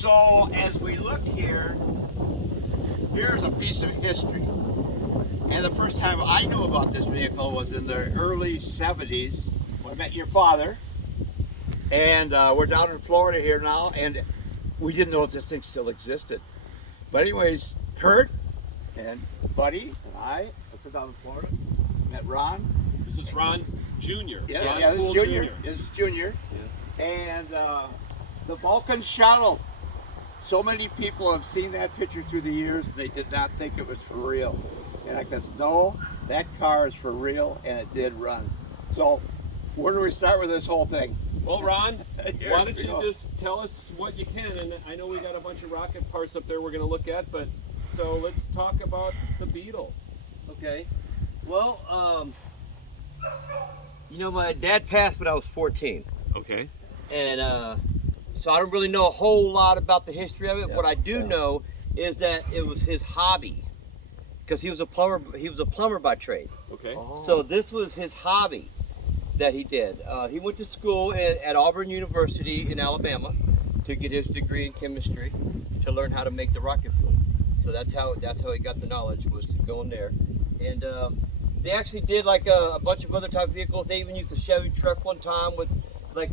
So as we look here, here's a piece of history. And the first time I knew about this vehicle was in the early 70s when I met your father. And we're down in Florida here now, and we didn't know this thing still existed. But anyways, Kurt and Buddy and I went down in Florida, met Ron. This is Ron Jr. Yeah, this is Junior. This is Junior. Yeah. And the Vulcan Shuttle. So many people have seen that picture through the years, they did not think it was for real. And I said, no, that car is for real, and it did run. So where do we start with this whole thing? Well, Ron, why don't you just tell us what you can? And I know we got a bunch of rocket parts up there we're going to look at, but so let's talk about the Beetle. Okay. Well, you know, my dad passed when I was 14. Okay. And so I don't really know a whole lot about the history of it. Yeah, what I do know is that it was his hobby, because he was a plumber. He was a plumber by trade. Okay. Oh. So this was his hobby that he did. He went to school at Auburn University in Alabama to get his degree in chemistry to learn how to make the rocket fuel. So that's how he got the knowledge, was to go in there. And they actually did like a bunch of other type of vehicles. They even used a Chevy truck one time with like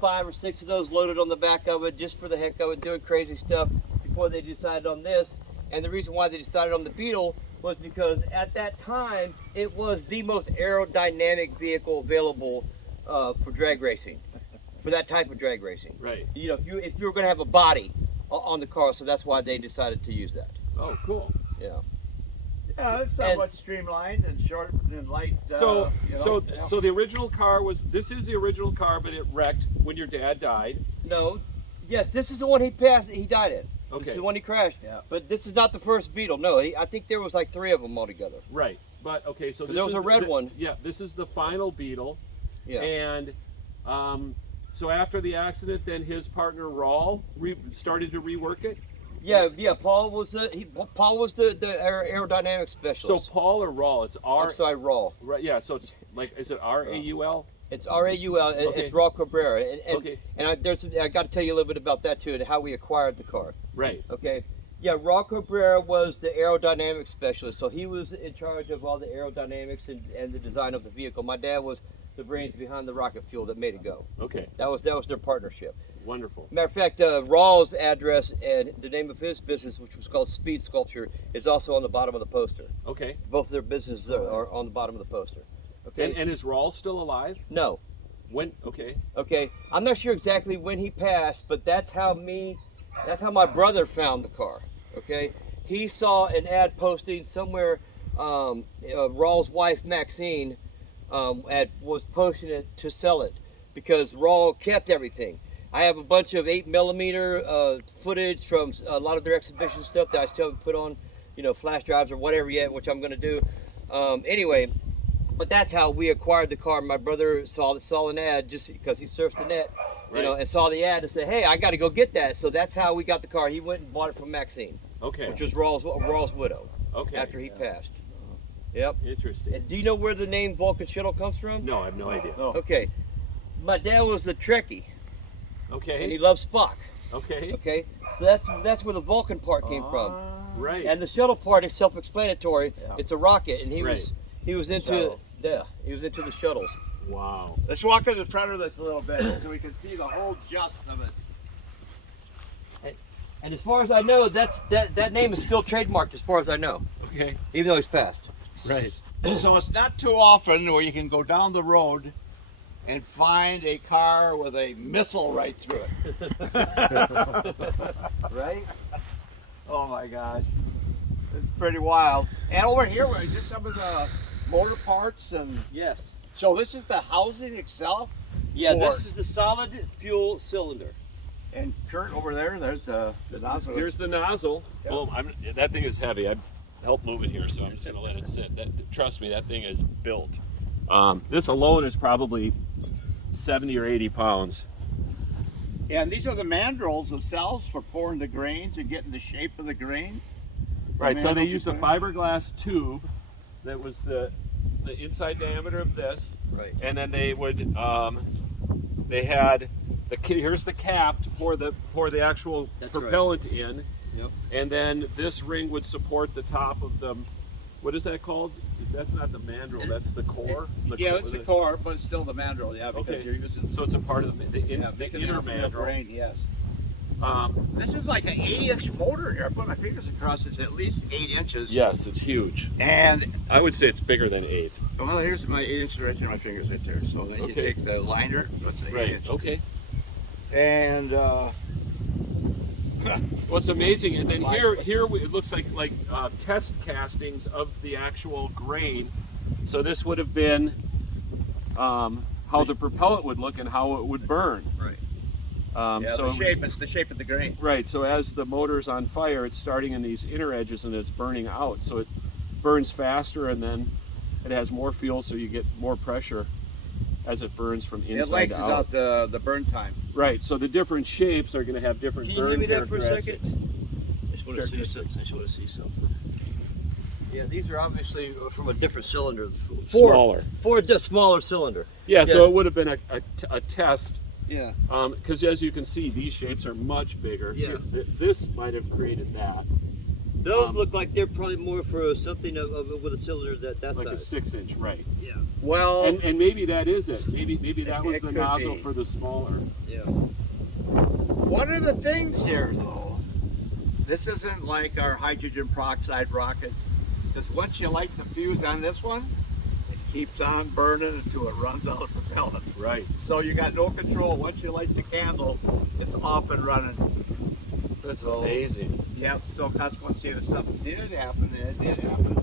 5 or 6 of those loaded on the back of it, just for the heck of it, doing crazy stuff before they decided on this. And the reason why they decided on the Beetle was because at that time it was the most aerodynamic vehicle available for drag racing, for that type of drag racing. Right. You know, if you were going to have a body on the car, so that's why they decided to use that. Oh, cool. Yeah. Yeah, it's somewhat streamlined and short and light. So yeah. the original car this is the original car, but it wrecked when your dad died. No. Yes, this is the one he died in. Okay. This is the one he crashed. Yeah. But this is not the first Beetle. No, I think there was like 3 of them altogether. Right. But okay, so there was a red one. Yeah, this is the final Beetle. Yeah. And so after the accident, then his partner Raul started to rework it. Yeah. Paul was the aerodynamic specialist. So Paul or Raul? It's R. I'm sorry, Raul. Right. Yeah. So it's like, is it R-A-U-L? It's R-A-U-L. Okay. It's Raul Cabrera. And Okay. And I got to tell you a little bit about that too, and how we acquired the car. Right. Okay. Yeah, Raul Cabrera was the aerodynamic specialist, so he was in charge of all the aerodynamics and the design of the vehicle. My dad was the brains behind the rocket fuel that made it go. Okay. That was their partnership. Wonderful. Matter of fact, Raul's address and the name of his business, which was called Speed Sculpture, is also on the bottom of the poster. Okay. Both of their businesses are on the bottom of the poster. Okay. And is Raul still alive? No. When? Okay. Okay. I'm not sure exactly when he passed, but that's how my brother found the car. Okay. He saw an ad posting somewhere. Raul's wife Maxine was posting it to sell it because Raul kept everything. I have a bunch of 8mm footage from a lot of their exhibition stuff that I still haven't put on, flash drives or whatever yet, which I'm going to do. Anyway, but that's how we acquired the car. My brother saw an ad just because he surfed the net, Right. and saw the ad and said, "Hey, I got to go get that." So that's how we got the car. He went and bought it from Maxine, Okay. which was Raul's widow. Okay. After he passed. Yep. Interesting. And do you know where the name Vulcan Shuttle comes from? No, I have no idea. No. Okay. My dad was a Trekkie. Okay. And he loved Spock. Okay. Okay, so that's where the Vulcan part came from. Right. And the shuttle part is self-explanatory. Yeah. It's a rocket, and he Right. was into Shuttle. he was into the shuttles. Wow. Let's walk to the front of this a little bit so we can see the whole gist of it. And as far as I know, that name is still trademarked. As far as I know, Okay. even though he's passed. Right. So it's not too often where you can go down the road and find a car with a missile right through it. Right? Oh my gosh. It's pretty wild. And over here, is this some of the motor parts? And Yes. so this is the housing itself? Yeah, Or- this is the solid fuel cylinder. And Kurt, over there's the nozzle. Here's the nozzle. Yeah. Well, that thing is heavy. I helped move it here, so I'm just gonna let it sit. Trust me, that thing is built. This alone is probably 70 or 80 pounds. And these are the mandrels themselves for pouring the grains and getting the shape of the grain. Right. So they mandrels used a you put in? fiberglass tube that was the inside diameter of this, Right. and then they would they had here's the cap to pour the actual That's propellant in, Yep. and then this ring would support the top of the. What is that called? That's not the mandrel. That's the core. Yeah, it's the core, but it's still the mandrel. Yeah, because Okay. you're using. So it's a part of the Yeah, inner mandrel. brain, yes. Um, This is like an 8-inch motor here. I put my fingers across. It's at least 8 inches. yes, it's huge. And I would say it's bigger than 8. well, here's my 8-inch right there. My fingers right there. So then you Okay. take the liner. So it's 8 Right. inches. Okay. And What's amazing, and then here it looks like test castings of the actual grain. So this would have been how the propellant would look and how it would burn. Right. yeah, So it's the shape of the grain. right. So as the motor's on fire, it's starting in these inner edges and it's burning out. So it burns faster, and then it has more fuel, so you get more pressure as it burns from It inside lengthens to out. out the burn time. Right. So the different shapes are going to have different Can you burn give me that for a characteristics. second? I just want to see something. Yeah, these are obviously from a different cylinder. Smaller. For a smaller cylinder. Yeah. So Yeah. it would have been a test. Yeah. Because as you can see, these shapes are much bigger. Yeah. This might have created that. Those look like they're probably more for something with a cylider that Like size. a 6-inch, right? Yeah. Well, And maybe that is it. Maybe that was It the could nozzle be. for the smaller. Yeah. one of the things here, though, this isn't like our hydrogen peroxide rockets, because once you light the fuse on this one, it keeps on burning until it runs out of propellant. Right. So you got no control. Once you light the candle, it's off and running. That's So- amazing. Yep. So consequently, if something did happen, and it did happen,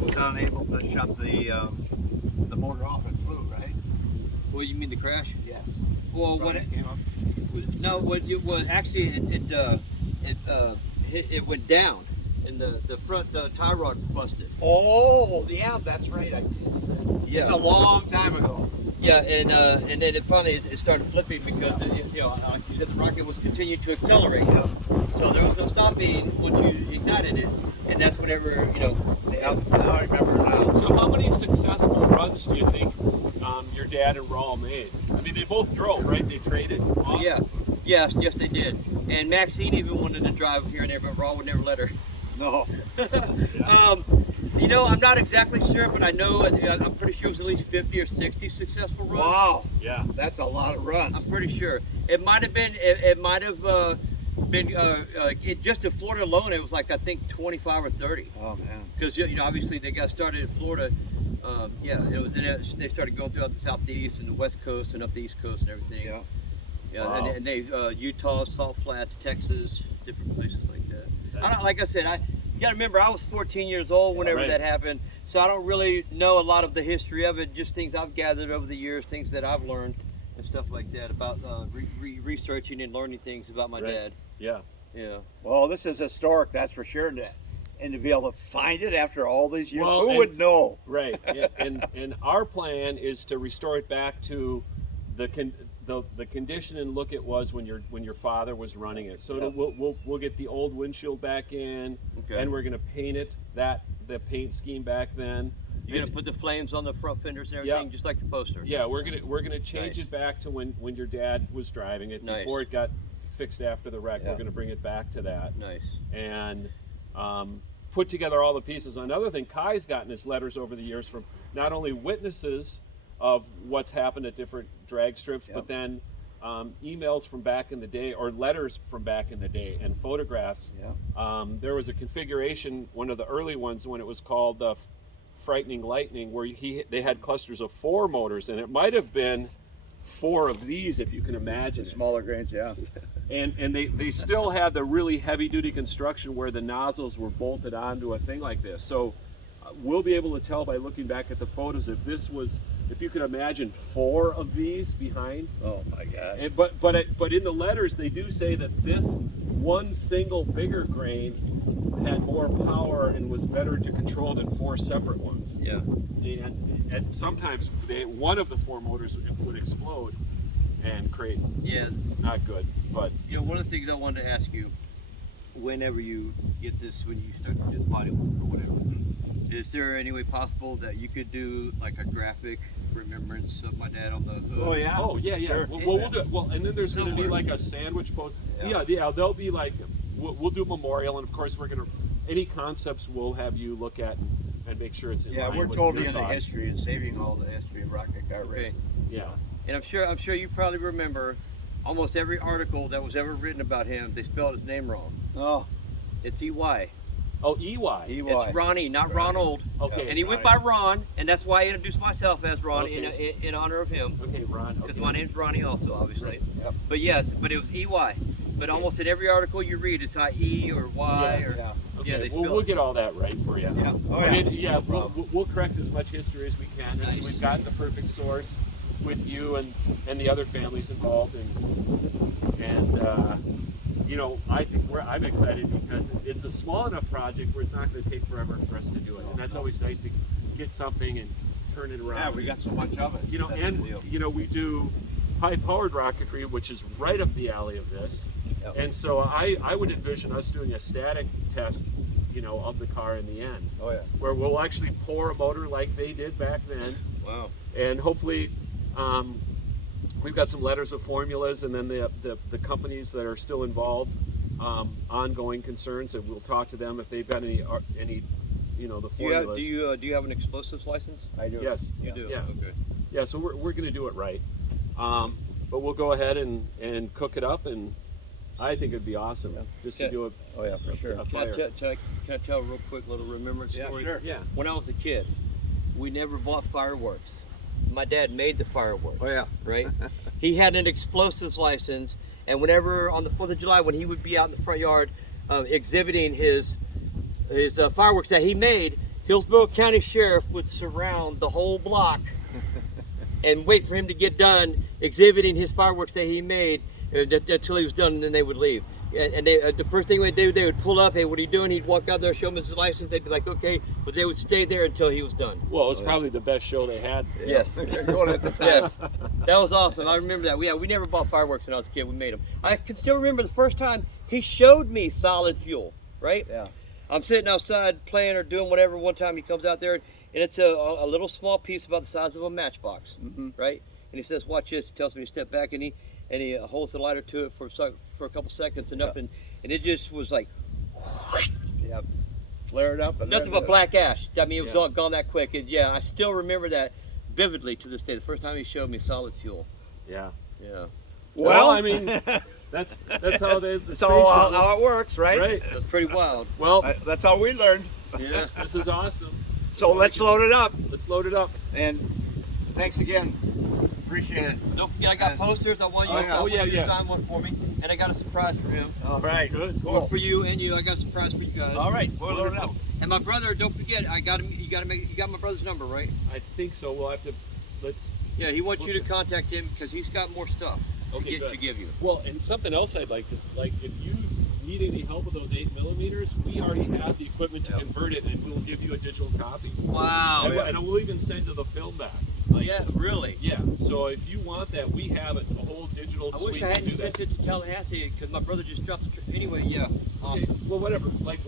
was unable to shut the motor off and flew, right? Well, you mean the crash? Yes. Well, Right, what it, came up. no, what you well actually it went down, and the front tie rod busted. Oh, yeah, that's right. I did. Yeah. It's a long time ago. Yeah, and then it finally it started flipping because like you said, the rocket was continuing to accelerate. So there was no stopping once you ignited it, and that's whenever Yeah, now I remember now. So how many successful runs do you think your dad and Raul made? I mean, they both drove, right? They traded. Yeah, yes, they did. And Maxine even wanted to drive here and there, but Raul would never let her. No. I'm not exactly sure, but I know I'm pretty sure it was at least 50 or 60 successful runs. Wow. Yeah. That's a lot of runs. I'm pretty sure it might have been. It might have been just in Florida alone. It was like I think 25 or 30. Oh man. Because obviously they got started in Florida. They started going throughout the southeast and the west coast and up the east coast and everything. Yeah. Yeah, Wow. and they Utah, Salt Flats, Texas, different places like that. Like I said, you got to remember I was 14 years old whenever right. that happened, so I don't really know a lot of the history of it. Just things I've gathered over the years, things that I've learned and stuff like that about researching and learning things about my Right. dad. Yeah. Yeah. Well, this is historic, that's for sure. And to be able to find it after all these years, Well, who and- would know? Right. And our plan is to restore it back to the condition and look it was when your father was running it. So we'll get the old windshield back in, Okay. and we're gonna paint it the paint scheme back then. You're gonna put the flames on the front fenders and everything, just like the poster. Yeah, we're gonna change Nice. it back to when your dad was driving it Nice. before it got fixed after the wreck. Yeah. We're gonna bring it back to that Nice. and put together all the pieces. Another thing, Kai's gotten his letters over the years from not only witnesses of what's happened at different drag strips, Yep. but then emails from back in the day or letters from back in the day and photographs. Yeah. There was a configuration, one of the early ones when it was called Frightening Lightning, where they had clusters of 4 motors, and it might have been 4 of these, if you can imagine The it. smaller grains, yeah. And they still had the really heavy duty construction where the nozzles were bolted onto a thing like this. So we'll be able to tell by looking back at the photos if you could imagine 4 of these behind. Oh my God. And, but in the letters they do say that this one single bigger grain had more power and was better to control than 4 separate ones. Yeah. And sometimes one of the 4 motors would explode and create Yeah. not good, but One of the things I wanted to ask you, whenever you get this, when you start to do the body work or whatever, Is there any way possible that you could do like a graphic remembrance of my dad on the hood? Oh yeah. Oh yeah, yeah. Sure. Well, we'll do it. Well, and then there's going to be Somewhere. like a sandwich post. Yeah. Yeah, they'll be like, we'll do memorial, and of course we're gonna any concepts we'll have you look at and make sure it's in Yeah, line we're with totally your into thoughts. history and saving all the history of rocket car Okay. racing. Yeah. And I'm sure you probably remember almost every article that was ever written about him. They spelled his name wrong. Oh, It's EY. Oh, EY. EY. It's Ronnie, not Ronald. Okay. And he went by Ron, and that's why I introduced myself as Ron in honor of him. Okay, Ron. Because Okay. my name's Ronnie also, obviously. Yep. But yes, but it was EY. But almost in every article you read, it's IE or Y Yes. or Yeah. Okay. yeah, they Well, spell we'll it. get all that right for you. Yeah. Oh I yeah. mean, yeah, No we'll, problem. we'll correct as much history as we can. Nice. We've gotten the perfect source with you and the other families involved, and you know, I think I'm excited because it's a small enough project where it's not going to take forever for us to do it, and that's always nice to get something and turn it around. Yeah, we got so much of it. You know, That's and the deal. you know, we do high-powered rocketry, which is right up the alley of this. Yep. And so I would envision us doing a static test, you know, of the car in the end, Oh yeah. where we'll actually pour a motor like they did back then, Wow. and hopefully we've got some letters of formulas, and then the companies that are still involved, ongoing concerns, and we'll talk to them if they've got any you know, the Do you formulas. do you have an explosives license? I do. Yes. You do. Yeah. Okay. Yeah, so we're going to do it right. But we'll go ahead and cook it up, and I think it'd be awesome just to Okay. do Oh yeah, for sure. a Can I, fire. can I tell a real quick little remembrance Yeah, story? sure. Yeah. When I was a kid, we never bought fireworks. My dad made the fireworks. Oh yeah. Right? He had an explosives license, and whenever on the 4th of July, when he would be out in the front yard exhibiting his fireworks that he made, Hillsborough County Sheriff would surround the whole block and wait for him to get done exhibiting his fireworks that he made until he was done, and then they would leave. And they, the first thing they'd do, they would pull up, hey, what are you doing? He'd walk out there, show him his license. They'd be like, okay, but they would stay there until he was done. Well, it was probably the best show they had. Yes. Going at the time. Yes, that was awesome. I remember that. We never bought fireworks when I was a kid. We made them. I can still remember the first time he showed me solid fuel. Right? Yeah. I'm sitting outside playing or doing whatever. One time he comes out there and it's a little small piece about the size of a matchbox. Mm-hmm. Right? And he says, "Watch this." He tells me to step back, and he holds the lighter to it for a couple seconds, and up, and it just was like Yeah. Flare it up. And nothing there but it black ash. I mean, it was Yeah. all gone that quick. And yeah, I still remember that vividly to this day. The first time he showed me solid fuel. Yeah. Yeah. Well, I mean, that's how the That's all how it works, right? Right. That's pretty wild. Well, That's how we learned. Yeah. this is awesome. So let's load it up. Let's load it up. And thanks again. Appreciate it. Don't forget, I got posters. I want you Oh, to yeah. Oh, yeah, yeah. sign one for me. And I got a surprise for him. All right. Good. One Cool. for you and you. I got a surprise for you guys. All right. We'll load it up. And my brother, don't forget, you got my brother's number, right? I think so. We'll have to. Let's. Yeah, he wants you to contact him because he's got more stuff Okay, good. to give you. Well, and something else I'd like to if you need any help with those 8mm, we already have the equipment to convert it, and we'll give you a digital copy. Wow. And we'll even send you the film back. Yeah, really. Yeah. So if you want that, we have a whole digital I suite wish I to hadn't do that. sent it to Tallahassee because my brother just dropped the trip. Anyway, yeah, awesome. Okay, well, whatever. Like.